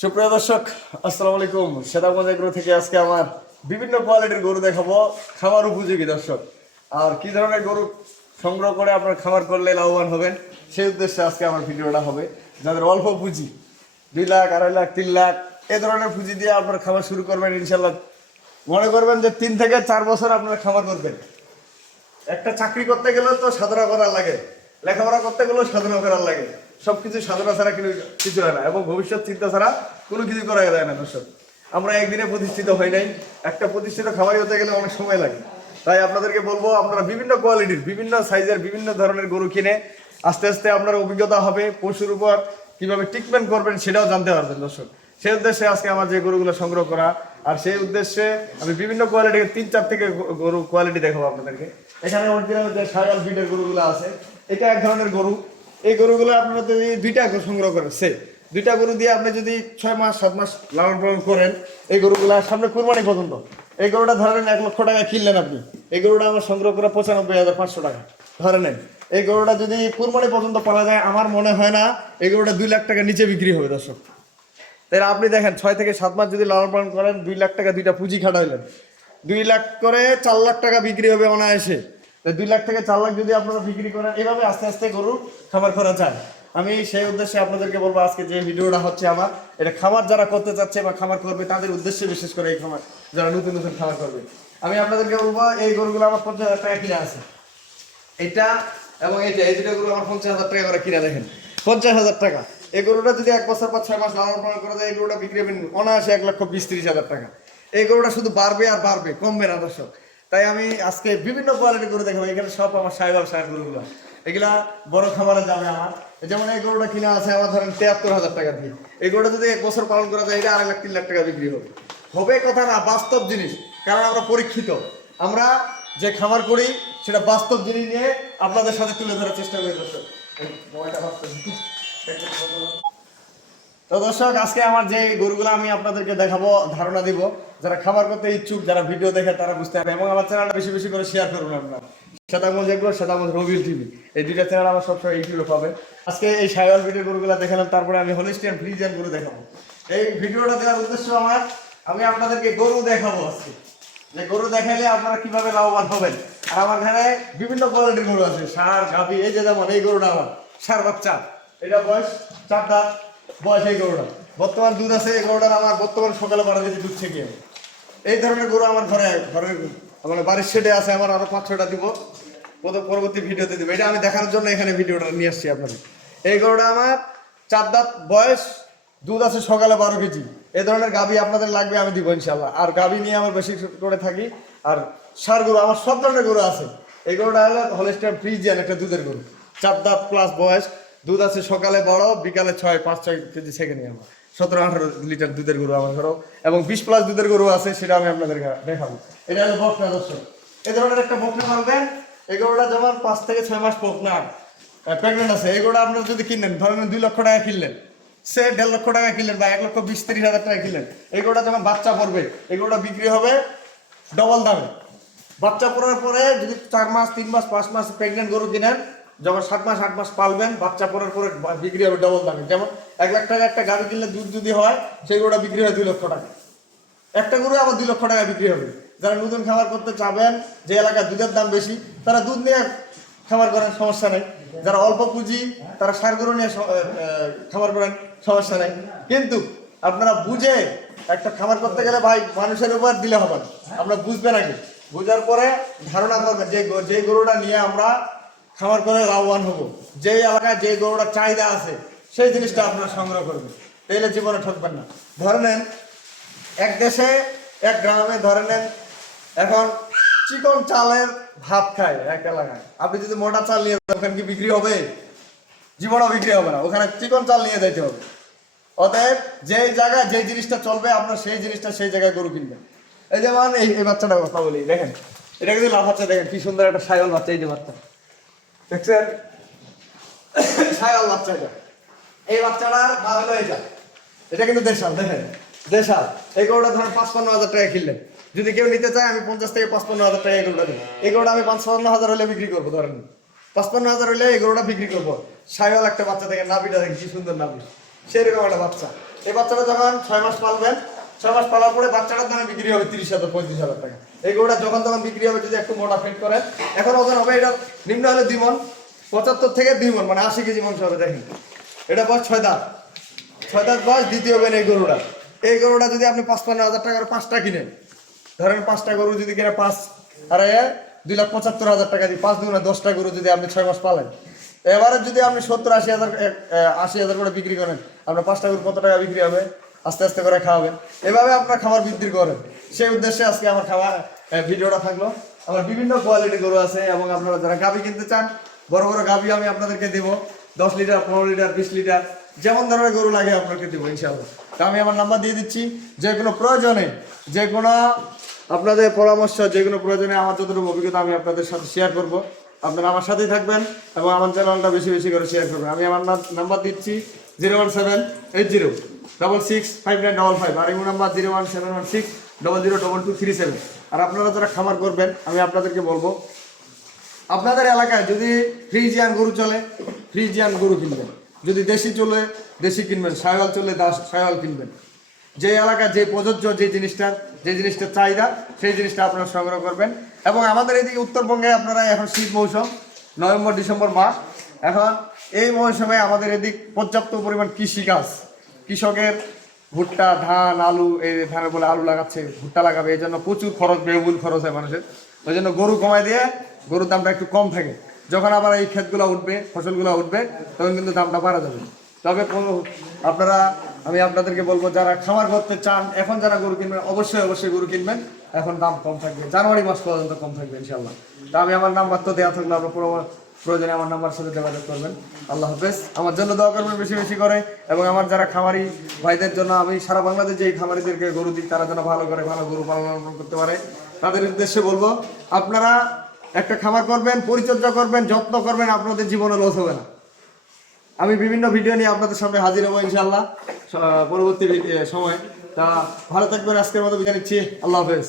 সুপ্রিয় দর্শক, আসসালামু আলাইকুম। সেদাবন্দ এগ্রো থেকে আজকে আমার বিভিন্ন কোয়ালিটির গরু দেখাবো। খাবার উপযোগী দর্শক। আর কি ধরনের গরু সংগ্রহ করে আপনার খাবার করলে লাভবান হবেন, সেই উদ্দেশ্যে আজকে আমার ভিডিওটা হবে। যাদের অল্প পুঁজি, দুই লাখ, আড়াই লাখ, তিন লাখ, এ ধরনের পুঁজি দিয়ে আপনার খাবার শুরু করবেন ইনশাল্লাহ মনে করবেন যে তিন থেকে চার বছর আপনারা খাবার করবেন। একটা চাকরি করতে গেলেও তো সাধনা করার লাগে, লেখাপড়া করতে গেলেও সাধনা করার লাগে। সবকিছু সাধনা ছাড়া কিন্তু কিছু হয় না এবং ভবিষ্যৎ চিন্তা ছাড়া কোনো কিছু করা যায় না দর্শক। আমরা একদিনে প্রতিষ্ঠিত হই নাই, একটা প্রতিষ্ঠিত খামারি হতে গেলে অনেক সময় লাগে। তাই আপনাদেরকে বলব, আপনারা বিভিন্ন কোয়ালিটির, বিভিন্ন সাইজের, বিভিন্ন ধরনের গরু কিনে আস্তে আস্তে আপনার অভিজ্ঞতা হবে, পশুর উপর কীভাবে ট্রিটমেন্ট করবেন সেটাও জানতে পারবেন দর্শক। সেই উদ্দেশ্যে আজকে আমার যে গরুগুলো সংগ্রহ করা আর সেই উদ্দেশ্যে আমি বিভিন্ন কোয়ালিটির তিন চার থেকে গরু কোয়ালিটি দেখাবো আপনাদেরকে। এখানে অরিজিনাল যে সায়াল ফিডের গরুগুলো আছে, এটা এক ধরনের গরু। এই গরুগুলো আপনারা যদি দুইটা গরু সংগ্রহ করেন, সে দুইটা গরু দিয়ে আপনি যদি ছয় মাস, সাত মাস লালন পালন করেন, এই গরুগুলো সামনে কুরবানি পর্যন্ত। এই গরুটা ধরেন এক লক্ষ টাকা কিনলেন আপনি। এই গরুটা আমার সংগ্রহ করে পঁচানব্বই হাজার পাঁচশো টাকা। ধরে নেন, এই গরুটা যদি কুরবানি পর্যন্ত পাওয়া যায়, আমার মনে হয় না এই গরুটা দুই লাখ টাকা নিচে বিক্রি হবে, দর্শক। তাহলে আপনি দেখেন, ছয় থেকে সাত মাস যদি লালন পালন করেন, দুই লাখ টাকা দুইটা পুঁজি খাটাইলেন। দুই লাখ করে চার লাখ টাকা বিক্রি হবে অনায়াসে। তো দুই লাখ থেকে চার লাখ যদি আপনারা বিক্রি করেন, এভাবে আস্তে আস্তে গরু খামার করা যায়। আমি সেই উদ্দেশ্যে আপনাদেরকে বলব, আজকে যে ভিডিওটা হচ্ছে আমার, এটা খামার যারা করতে চাচ্ছে বা খামার করবে, তাদের উদ্দেশ্যে বিশেষ করে এই খামার, যারা নতুন নতুন খামার করবে। আমি আপনাদেরকে বলব, এই গরুগুলো আমার পঞ্চাশ হাজার টাকা কিনে আছে। এটা এবং এইটা এই দুটো গরু আমার পঞ্চাশ হাজার টাকা করে কিনা দেখেন। পঞ্চাশ হাজার টাকা। এই গরুটা যদি এক বছর বা ছয় মাস লালন পালন করা যায় এই গরুটা বিক্রি হবে অনায়াসে এক লক্ষ বিশ ত্রিশ হাজার টাকা। এই গরুটা শুধু বাড়বে আর বাড়বে, কমবে না দর্শক। তাই আমি আজকে বিভিন্ন কোয়ালিটি গরু দেখাবো, এখানে সব আমার সাহেব সাহেব গরুগুলো। এগুলা বড় খামারে যাবে আমার। যেমন এই গরুটা কিনা আছে আমার ধরেন তিয়াত্তর হাজার টাকা দিয়ে। এই গরুটা যদি এক বছর পালন করা যায়, এটা আড়াই লাখ, তিন লাখ টাকা বিক্রি হবে। হবে কথা না, বাস্তব জিনিস, কারণ আমরা পরীক্ষিত। আমরা যে খামার করি, সেটা বাস্তব জিনিস নিয়ে আপনাদের সাথে তুলে ধরার চেষ্টা করি দর্শক। তো দর্শক, আজকে আমার যে গরুগুলো আমি আপনাদেরকে দেখাবো, ধারণা দিব, যারা খাবার করতে ইচ্ছুক, যারা ভিডিও দেখে তারা বুঝতে পারবে এবং আমার চ্যানেলটা বেশি বেশি করে শেয়ার করুন আপনারা। সেটাগঞ্জ এগুলো সেটাগঞ্জ রবিল টিভি। এই দুইটা চ্যানেল আমার সবসময় ইউটিউবে পাবে আজকে এই সাইবার ভিডিও গরুগুলো দেখালাম, তারপরে আমি হলিস্টিয়ান ফ্রিজিয়ান গরু দেখাবো। এই ভিডিওটা দেওয়ার উদ্দেশ্য আমার, আমি আপনাদেরকে গরু দেখাবো আজকে। যে গরু দেখাইলে আপনারা কীভাবে লাভবান হবেন? আর আমার এখানে বিভিন্ন কোয়ালিটির গরু আছে, সার, গাভি, এই যে যেমন, এই গরুটা আমার, সার বাচ্চা। এটা বয়স চার দাঁত বয়স এই গরুটা বর্তমান দুধ আছে এই গরুটার আমার বর্তমান সকালে বারো কেজি দুধ থেকে। এই ধরনের গরু আমার ঘরে ঘরে আমার বাড়ির শেডে আছে, আমার আরও পাঁচ ছটা দিব। পরবর্তী ভিডিওতে দিব। এটা আমি দেখানোর জন্য এখানে ভিডিওটা নিয়ে আসছি আপনাদের। এই গরুটা আমার চার দাঁত বয়স, দুধ আছে সকালে বারো কেজি। এই ধরনের গাভি আপনাদের লাগবে, আমি দিব ইনশাল্লাহ আর গাভি নিয়ে আমার বেশি করে থাকি। আর সার গরু, আমার সব ধরনের গরু আছে। এই গরুটা হলো হলেস্টার ফ্রিজিয়ান একটা দুধের গরু। চার দাঁত প্লাস বয়স দুধ আছে সকালে বড়, বিকালে ছয়, পাঁচ, ছয় কেজি সেকেন্ড আমার। সতেরো, আঠারো লিটার দুধের গরু আমার ঘরেও এবং বিশ প্লাস দুধের গরু আছে, সেটা আমি আপনাদের দেখাবো। এটা হলো বকনা দর্শক এই ধরনের একটা বকনা মানবেন, এই গরুটা যেমন পাঁচ থেকে ছয় মাস বকনা প্রেগনেন্ট আছে, এই গরুটা আপনারা যদি কিনলেন, ধরেন দুই লক্ষ টাকা কিনলেন, সে দেড় লক্ষ টাকা কিনলেন বা এক লক্ষ বিশ, তিরিশ হাজার টাকা কিনলেন, এই গরুটা যখন বাচ্চা পড়বে, এই গরুটা বিক্রি হবে ডবল দামে। বাচ্চা পড়ার পরে যদি চার মাস, তিন মাস, পাঁচ মাস প্রেগনেন্ট গরু কিনেন যখন সাত মাস, আট মাস পালবেন, বাচ্চা পড়ার পরে বিক্রি হবে ডবল দামে। যেমন এক লাখ টাকা একটা গাড়ি কিনলে দুধ যদি হয়, সেই গরুটা বিক্রি হয় দুই লক্ষ টাকা একটা গরু আবার দুই লক্ষ টাকা বিক্রি হবে। যারা নতুন খাবার করতে চাবেন, যে এলাকায় দুধের দাম বেশি, তারা দুধ নিয়ে খাবার করেন সমস্যা নেই। যারা অল্প পুঁজি, তারা সার গরু নিয়ে খাবার করেন সমস্যা নেই। কিন্তু আপনারা বুঝে একটা খাবার করতে গেলে ভাই মানুষের উপর দিলে হবে আমরা বুঝবেন আগে বুঝার পরে ধারণা করবেন যে যে গরুটা নিয়ে আমরা খাবার করে লাভবান হব। যে এলাকায় যে গরুটার চাহিদা আছে, সেই জিনিসটা আপনারা সংগ্রহ করবেন। তাইলে জীবনে ঠকবেন না। ধরে নেন, এক দেশে, এক গ্রামে ধরে নেন, এখন চিকন চালের ভাত খায় এক এলাকায়। আপনি যদি মোটা চাল নিয়ে ওখানে কি বিক্রি হবে? জীবনও বিক্রি হবে না। ওখানে চিকন চাল নিয়ে যেতে হবে। অতএব যেই জায়গায় যেই জিনিসটা চলবে, আপনার সেই জিনিসটা সেই জায়গায় গরু কিনবেন। এই যেমন এই বাচ্চাটার কথা বলি, দেখেন। এটা কিন্তু লাভ বাচ্চা দেখেন কি সুন্দর একটা সাইল বাচ্চা এই যে বাচ্চা দেখছেন? সাইল বাচ্চা এটা এই বাচ্চাটার মা হলো এটা এটা কিন্তু দেশাল, দেখেন? দেশাল। এই গরুটা ধরেন পাঁচপান্ন হাজার টাকা কিনলেন। যদি কেউ নিতে চায়, আমি পঞ্চাশ থেকে পাঁচপান্ন হাজার টাকা এই দিই এই গরুটা আমি পাঁচপান্ন হাজার হলে বিক্রি করব, ধরেন। পাঁচপান্ন হাজার হলে এই বিক্রি করব। সাইওয়াল একটা বাচ্চা দেখেন, নাভিটা দেখেন, কি সুন্দর নাভি সেরকম একটা বাচ্চা। এই বাচ্চাটা যখন ছয় মাস পালবেন ছয় মাস পালার পরে বাচ্চাটার দামে বিক্রি হবে তিরিশ হাজার, পঁয়ত্রিশ হাজার টাকা। এই গরুটা যখন তখন বিক্রি হবে যদি একটু মোটা ফিট করে। এখন ওজন হবে এটা নিম্ন হলে দুই মন পঁচাত্তর থেকে দুই মন মানে আশি কেজি মাংস হবে, দেখেন। এটা বয়স ছয় দাঁত। ছয় দাঁত বয়স দ্বিতীয় বেন এই গরুটা। এই গরুটা যদি আপনি পাঁচপান্ন হাজার টাকার পাঁচটা কিনেন, ধরেন পাঁচটা গরু যদি কিনে পাঁচ, আর দুই লাখ পঁচাত্তর হাজার টাকা দিয়ে, পাঁচ দুগুণে দশটা গরু যদি আপনি ছয় মাস পালেন, এবারে যদি আপনি সত্তর আশি হাজার আশি হাজার করে বিক্রি করেন, আপনার পাঁচটা গরু কত টাকা বিক্রি হবে? আস্তে আস্তে করে খাওয়াবেন। এভাবে আপনার খাবার বৃদ্ধি করেন সেই উদ্দেশ্যে আজকে আমার খাবার ভিডিওটা থাকল। আমার বিভিন্ন কোয়ালিটি গরু আছে এবং আপনারা যারা গাভি কিনতে চান, বড় বড় গাভি আমি আপনাদেরকে দিব। দশ লিটার, পনেরো লিটার, বিশ লিটার, যেমন ধরনের গরু লাগে আপনাকে দিব, ইনশাআল্লাহ। তা আমি আমার নাম্বার দিয়ে দিচ্ছি। যে কোনো প্রয়োজনে, যে কোনো আপনাদের পরামর্শ, যে কোনো প্রয়োজনে আমার যতটুকু অভিজ্ঞতা আমি আপনাদের সাথে শেয়ার করব। আপনারা আমার সাথেই থাকবেন এবং আমার চ্যানেলটা বেশি বেশি করে শেয়ার করবেন। আমি আমার নাম্বার দিচ্ছি। Zero one seven eight zero double six five nine double five আর এই number zero one seven one six double zero double two three seven আর আপনারা যারা খামার করবেন, আমি আপনাদেরকে বলব, আপনাদের এলাকায় যদি ফ্রিজিয়ান গরু চলে, ফ্রিজিয়ান গরু কিনবেন। যদি দেশি চলে, দেশি কিনবেন, সায়ওয়াল চলে দাস সায়ওয়াল কিনবেন। যে এলাকায় যে প্রযোজ্য যে জিনিসটার যে জিনিসটার চাহিদা, সেই জিনিসটা আপনারা সংগ্রহ করবেন। এবং আমাদের এদিকে উত্তরবঙ্গে আপনারা এখন শীত মৌসুম, নভেম্বর, ডিসেম্বর মাস, এখন এই মৌসুমে আমাদের এদিক পর্যাপ্ত পরিমাণ কৃষিকাজ কৃষকের ভুট্টা, ধান, আলু, এই ধানের বলে আলু লাগাচ্ছে, ভুট্টা লাগাবে, এই জন্য প্রচুর খরচ ব্যয়বহুল খরচ হয় মানুষের। ওই জন্য গরু কমায় দিয়ে গরুর দামটা একটু কম থাকে। যখন আবার এই ক্ষেতগুলো উঠবে, ফসলগুলো উঠবে, তখন কিন্তু দামটা বাড়া যাবে। তবে আপনারা, আমি আপনাদেরকে বলব, যারা খামার করতে চান, এখন যারা গরু কিনবেন, অবশ্যই অবশ্যই গরু কিনবেন। এখন দাম কম থাকবে। জানুয়ারি মাস পর্যন্ত কম থাকবে ইনশাল্লাহ তা আমি আমার নাম্বার তো দেওয়া থাকলে আপনার প্রয়োজনে আমার নাম্বার সাথে যোগাযোগ করবেন। আল্লাহ হাফেজ। আমার জন্য দোয়া করবেন বেশি বেশি করে এবং আমার যারা খামারি ভাইদের জন্য আমি সারা বাংলাদেশ যেই খামারিদেরকে গরু দিই, তারা যেন ভালো করে ভালো গরু পালন করতে পারে। তাদের উদ্দেশ্যে বলব, আপনারা একটা খামার করবেন, পরিচর্যা করবেন, যত্ন করবেন, আপনাদের জীবনে লস হবে না। আমি বিভিন্ন ভিডিও নিয়ে আপনাদের সামনে হাজির হব ইনশাল্লাহ পরবর্তী সময়। তা ভালো থাকবেন, আজকের মতো বিদায় নিচ্ছি। আল্লাহ হাফেজ।